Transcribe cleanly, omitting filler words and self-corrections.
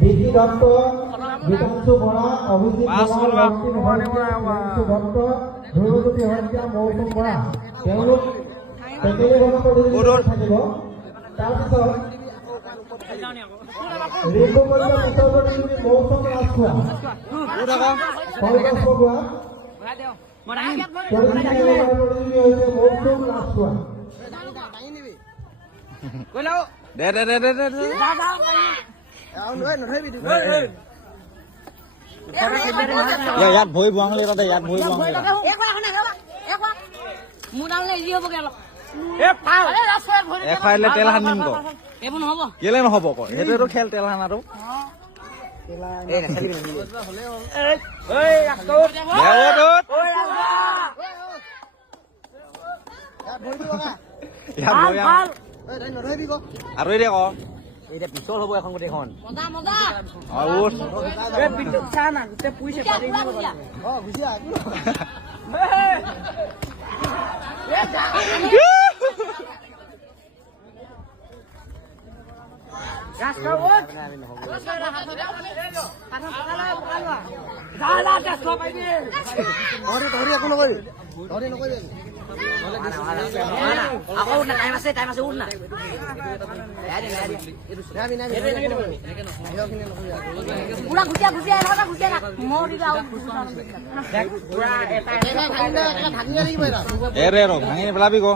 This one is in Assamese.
বিকি দত্ত, গীতাংশু বৰা, অভিজিৎ বৰা, লক্ষ্মী শইকীয়া, প্ৰিয়াংশু দত্ত, ধ্ৰুৱজ্যোতি শইকীয়া, মৌচুম বৰা তেওঁলোক টেকেলি ভাগত প্ৰতিযোগিতা থাকিব। তাৰপিছত ৰিংকু কলিতা পিছৰ প্ৰতিযোগী মৌচুম ৰাজখোৱা, কলগছ বৰুৱা প্ৰতিযোগী হৈছে মৌচুম ৰাজখোৱা। ইয়াত ভৰি বুৱাঙলি তাতে ইয়াত ভৰি বুৱাঙলি এফাইলে তেল সানিম ক কেলে নহব ক সেইটোৱেতো খেল তেল সানাটো আৰু এতিয়া ক এতিয়া পিছল হ'ব এখন গোটেইখন ভাঙি পেলাবি ক